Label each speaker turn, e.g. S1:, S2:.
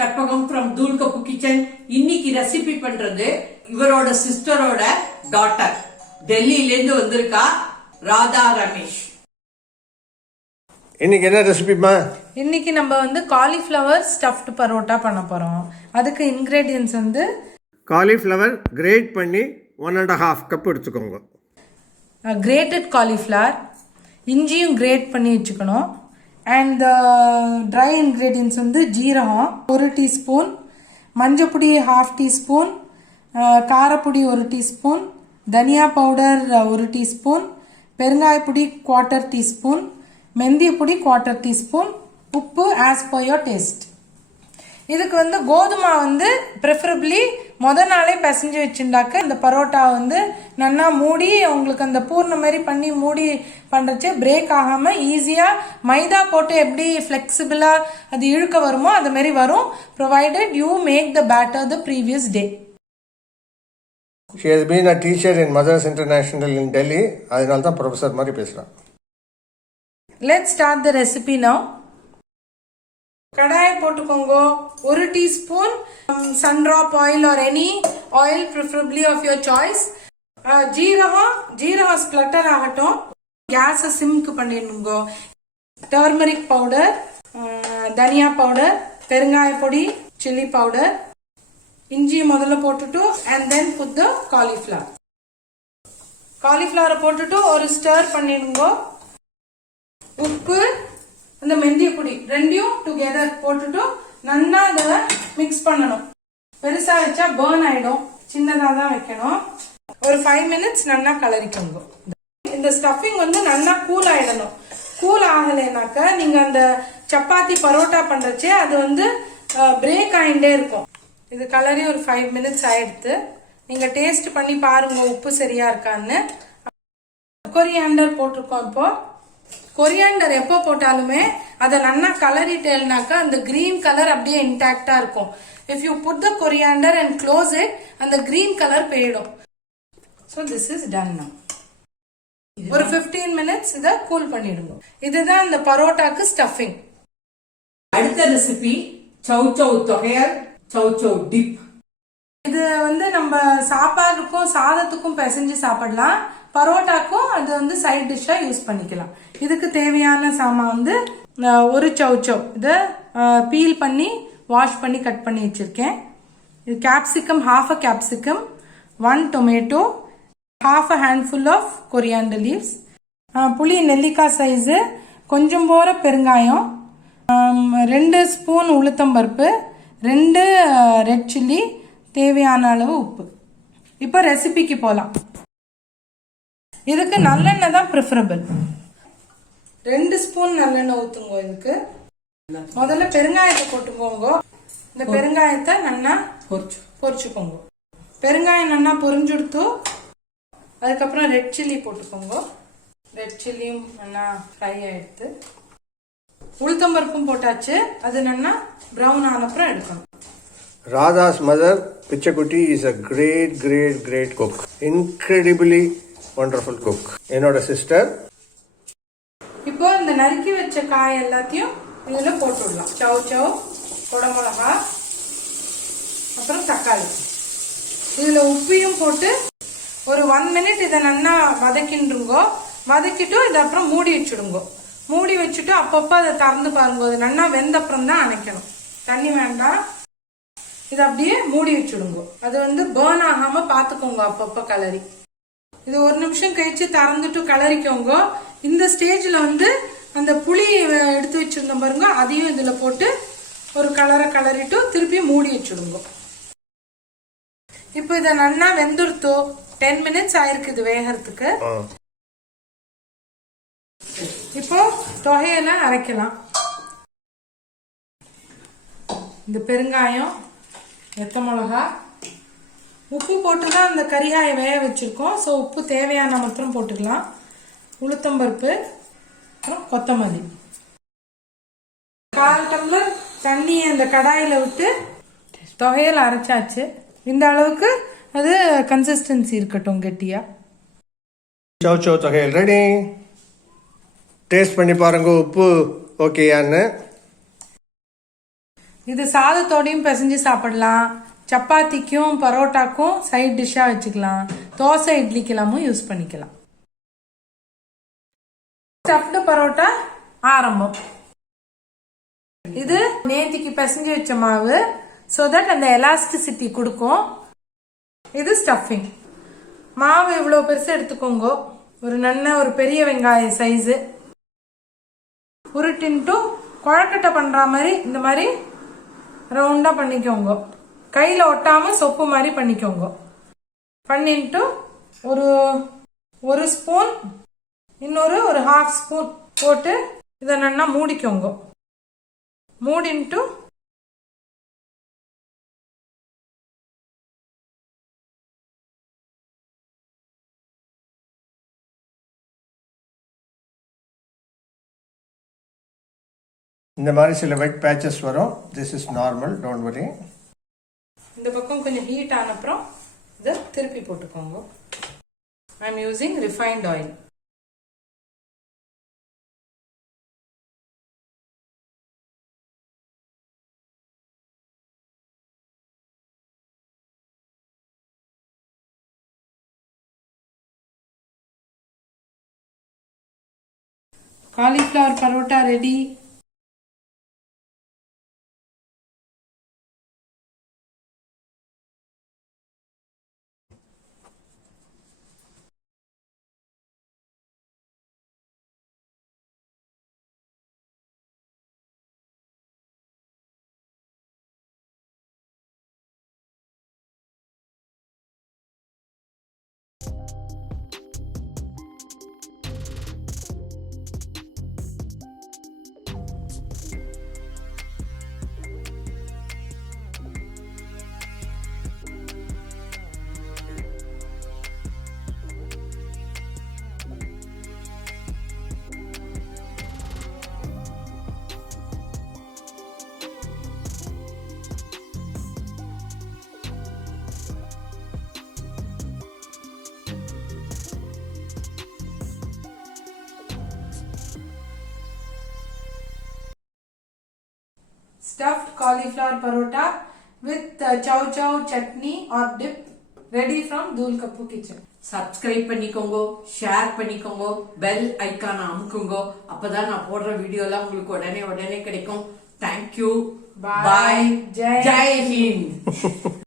S1: Karpagam from Dul Kappu kitchen இன்னைக்கு recipe பண்றது இவரோட சிஸ்டரோட டாட்டர் டெல்லியில இருந்து வந்திருக்கா ராதா ரமேஷ்.
S2: இன்னைக்கு என்ன ரெசிபிமா
S3: இன்னைக்கு நம்ம வந்து காலிஃப்ளவர் ஸ்டஃப்டு பரோட்டா பண்ண போகிறோம் அதுக்கு இன்க்ரீடியன்ஸ் வந்து
S2: காலிஃப்ளவர் கிரேட் பண்ணி ஒன் அண்ட் ஹாஃப் கப் எடுத்துக்கோங்க.
S3: கிரேட்டட் காலிஃப்ளவர் இஞ்சியும் கிரேட் பண்ணி வச்சுக்கணும். அண்ட் ட்ரை இன்க்ரீடியன்ஸ் வந்து ஜீரகம் ஒரு டீஸ்பூன் மஞ்சப்பொடி ஹாஃப் டீஸ்பூன் காரப்பொடி ஒரு டீஸ்பூன் தனியா பவுடர் ஒரு டீஸ்பூன் பெருங்காயப்பொடி குவார்ட்டர் டீஸ்பூன் மெந்தியப்பொடி குவார்ட்டர் டீஸ்பூன் உப்பு ஆஸ் பர் யோர் டேஸ்ட் இதுக்கு வந்து கோதுமை வந்து ப்ரிஃபரபிளி முத நாளே பிசைஞ்சு வச்சுருந்தாக்க இந்த பரோட்டா வந்து நல்லா மூடி உங்களுக்கு அந்த பூர்ண மாதிரி பண்ணி மூடி பண்ணுறச்சு பிரேக் ஆகாமல் ஈஸியாக மைதா போட்டு எப்படி ஃப்ளெக்சிபிளாக அது இழுக்க வருமோ அது மாதிரி வரும். Provided you make the batter the previous day
S2: she has been a teacher in mothers international in Delhi அதனால தான் ப்ரொஃபஸர் மாதிரி பேசுகிறான்
S3: let start the recipe now கடாயை போட்டுக்கோங்க. ஒரு teaspoon Sundrop oil or any oil preferably of your choice jeeragam jeeragam splatter ஆகட்டும். கேஸை சிம்க்கு பண்ணிடுங்க. டர்மரிக் பவுடர் தனியா பவுடர் பெருங்காய பொடி சில்லி பவுடர் இஞ்சி முதல்ல போட்டுட்டு and then put the cauliflower காலிஃப்ளவரை போட்டுட்டு ஒரு ஸ்டர் பண்ணிடுங்க. உப்பு அந்த மெந்திய பொடி ரெண்டையும் டுகெதர் போட்டுட்டு நல்லா அதை மிக்ஸ் பண்ணணும். பெருசா வச்சா பேர்ன் ஆயிடும். சின்னதா தான் வைக்கணும். ஒரு ஃபைவ் மினிட்ஸ் நல்லா கலரிக்கோங்க இந்த ஸ்டஃபிங் வந்து நல்லா கூல் ஆயிடணும். கூல் ஆகலைனாக்க நீங்க அந்த சப்பாத்தி பரோட்டா பண்றச்சே அது வந்து பிரேக் ஆயிட்டே இருக்கும். இது கலரி ஒரு ஃபைவ் மினிட்ஸ் ஆயிடுத்து. நீங்க டேஸ்ட் பண்ணி பாருங்க உப்பு சரியா இருக்கான்னு. கொரியாண்டர் போட்டிருக்கோம் இப்போ. கொரியாண்டர் எப்போ போட்டாலுமே அதை நல்லா கலரிட்டேல்னாக்கா அந்த கிரீன் கலர் அப்படியே இன்டாக்டா இருக்கும். If you put the coriander and close it அந்த கிரீன் கலர் போயிடும். ஸோ திஸ் இஸ் டன் ஒரு 15 மினிட்ஸ் இதை கூல் பண்ணிடுங்க. இதுதான் இந்த பரோட்டாக்கு ஸ்டஃபிங்
S1: அடுத்த ரெசிபி சௌ சௌ தொகையல் சௌ சௌ டிப்
S3: இது வந்து நம்ம சாப்பாடுக்கும் சாதத்துக்கும் பிசைஞ்சு சாப்பிடலாம். பரோட்டாக்கும் அது வந்து சைட் டிஷ்ஷாக யூஸ் பண்ணிக்கலாம். இதுக்கு தேவையான சாமான் வந்து ஒரு சௌச்சௌ இதை பீல் பண்ணி வாஷ் பண்ணி கட் பண்ணி வச்சுருக்கேன். இது capsicum half a capsicum one tomato half a handful of coriander leaves புளி நெல்லிக்காய் சைஸு கொஞ்சம் போகிற பெருங்காயம் ரெண்டு ஸ்பூன் உளுத்தம்பருப்பு ரெண்டு ரெட் சில்லி தேவையான அளவு உப்பு. இப்போ ரெசிபிக்கு போகலாம் இதுக்கு நல்லெண்ணெய் தான் ப்ரிஃபரபிள் ரெண்டு ஸ்பூன் நல்லெண்ணெய் ஊற்றுங்க இதுக்கு. முதல்ல பெருங்காயத்தை போட்டுக்கோங்க இந்த பெருங்காயத்தை நல்லா
S1: பொரிச்சு
S3: பொரிச்சுக்கோங்க பெருங்காயம் நல்லா பொரிஞ்சுடுத்து அதுக்கப்புறம் ரெட் சில்லி போட்டுக்கோங்க. ரெட் சில்லியும் நல்லா ஃப்ரை ஆயிடுத்து. உளுத்தம்பருப்பும் போட்டாச்சு அது நல்லா ப்ரௌன் ஆனப்புறம் எடுக்கணும்.
S2: Radha's mother Pichaikutti is a great great great cook incredibly wonderful cook என்னோட சிஸ்டர்
S3: இப்போ இந்த நறுக்கி வச்ச காய் எல்லாத்தையும் இதுல போட்டு விடலாம் சவ் சவ் குடமிளகா அப்புறம் தக்காளி. இதுல உப்பையும் போட்டு ஒரு ஒன் மினிட் இதை நல்லா வதக்கின்றுங்கோ. வதக்கிட்டு இதை அப்புறம் மூடி வச்சுடுங்கோ. மூடி வச்சுட்டு அப்பப்போ அதை திறந்து பாருங்க. அது நல்லா வெந்த அப்புறம் தான் அணைக்கணும். தண்ணி வேண்டாம். இதை அப்படியே மூடி வச்சுடுங்க. அது வந்து பேர்ன் ஆகாம பார்த்துக்கோங்க அப்பப்போ கலரி இது ஒரு நிமிஷம் கழிச்சு திறந்துட்டு கலரிக்கோங்க இந்த ஸ்டேஜ்ல வந்து அந்த புளி எடுத்து வச்சிருந்தோம் பாருங்க அதையும் இதுல போட்டு ஒரு கலரை கலரிட்டு திருப்பி மூடி வச்சுடுங்க. இப்போ இதை நல்லா வெந்துடுத்தோ டென் மினிட்ஸ் ஆயிருக்கு இது வேகறதுக்கு. இப்போ தொகையெல்லாம் அரைக்கலாம். இந்த பெருங்காயம் எத்த மிளகா உப்பு போட்டு தான் அந்த கரிகாயை வேக வச்சிருக்கோம். ஸோ உப்பு தேவையான மாத்திரம் போட்டுக்கலாம். உளுத்தம்பருப்பு அப்புறம் கொத்தமல்லி. கால் டம்ளர் தண்ணி அந்த கடாயில விட்டு தொகையில் அரைச்சாச்சு. இந்த அளவுக்கு அது கன்சிஸ்டன்சி இருக்கட்டும் கெட்டியா.
S2: சௌ சௌ தொகையில் ரெடி டேஸ்ட் பண்ணி பாருங்க உப்பு ஓகேயான்னு
S3: இது சாதத்தோடையும் பிசைஞ்சு சாப்பிடலாம். சப்பாத்திக்கும் பரோட்டாக்கும் சைட் டிஷ்ஷாக வச்சுக்கலாம். தோசை இட்லிக்கெல்லாமும் யூஸ் பண்ணிக்கலாம். ஸ்டஃப்டு பரோட்டா ஆரம்பம். இது நேத்திக்கு பிசைஞ்சு வச்ச மாவு ஸோ தட் அந்த எலாஸ்டிசிட்டி கொடுக்கும். இது ஸ்டஃபிங் மாவு இவ்வளோ பெருசு எடுத்துக்கோங்க. ஒரு நல்ல ஒரு பெரிய வெங்காய சைஸு உருட்டின்ட்டு குழக்கட்டை பண்ணுற மாதிரி இந்த மாதிரி ரவுண்டாக பண்ணிக்கோங்க. கையில் ஒட்டாம சொப்பு மாதிரி பண்ணிக்கோங்க. பண்ணிட்டு ஒரு ஒரு ஸ்பூன் இன்னொரு ஒரு ஹாஃப் ஸ்பூன் போட்டு இதை நல்லா மூடிக்கோங்க. மூடின்ட்டு
S2: இந்த மாதிரி சில வெட் பேச்சஸ் வரும். This is normal don't worry
S3: இந்த பக்கம் கொஞ்சம் ஹீட் ஆன அப்புறம் இதை திருப்பி போட்டுக்கோங்க. I am using refined oil cauliflower parotta ready stuffed cauliflower parota with uh, chow chow chutney or dip ready from Dul Kappu kitchen.
S1: Subscribe பண்ணிக்கோங்க ஷேர் பண்ணிக்கோங்க பெல் ஐக்கான அமுக்குங்க. அப்பதான் நான் போடுற வீடியோலாம் உங்களுக்கு உடனே உடனே கிடைக்கும். Thank you. Bye
S3: Jai
S1: Jai Hind